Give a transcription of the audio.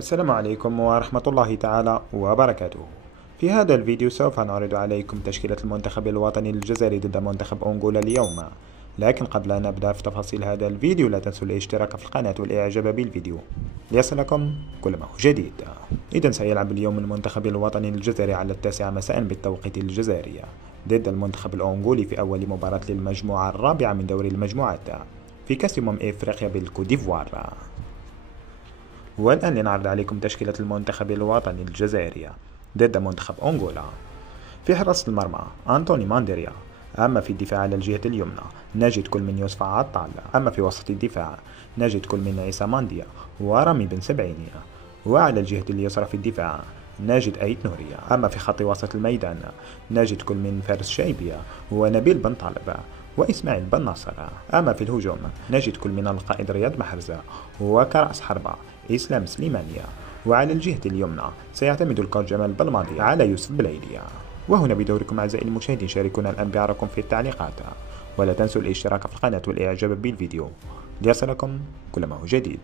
السلام عليكم ورحمة الله تعالى وبركاته. في هذا الفيديو سوف نعرض عليكم تشكيلة المنتخب الوطني الجزائري ضد منتخب أنغولا اليوم. لكن قبل أن نبدأ في تفاصيل هذا الفيديو لا تنسوا الاشتراك في القناة والإعجاب بالفيديو ليصلكم كل ما هو جديد. إذا سيلعب اليوم المنتخب الوطني الجزائري على 9 مساء بالتوقيت الجزائري ضد المنتخب الأنغولي في أول مباراة للمجموعة الرابعة من دوري المجموعات في كأس إفريقيا بالكوت ديفوار. والآن لنعرض عليكم تشكيلة المنتخب الوطني الجزائري ضد منتخب أنغولا. في حراسة المرمى أنطوني مانديريا، أما في الدفاع على الجهة اليمنى نجد كل من يوسف عطال، أما في وسط الدفاع نجد كل من عيسى مانديا ورامي بن سبعيني، وعلى الجهة اليسرى في الدفاع نجد أيت نوريا، أما في خط وسط الميدان نجد كل من فارس شايبية ونبيل بن طالب وإسماعيل بن ناصر، أما في الهجوم نجد كل من القائد رياض محرز وكرأس حربة إسلام سليمانية، وعلى الجهة اليمنى سيعتمد الكوتش جمال بلماضي على يوسف بلايلية. وهنا بدوركم أعزائي المشاهدين شاركونا الآن بآرائكم في التعليقات، ولا تنسوا الاشتراك في القناة والإعجاب بالفيديو ليصلكم كل ما هو جديد.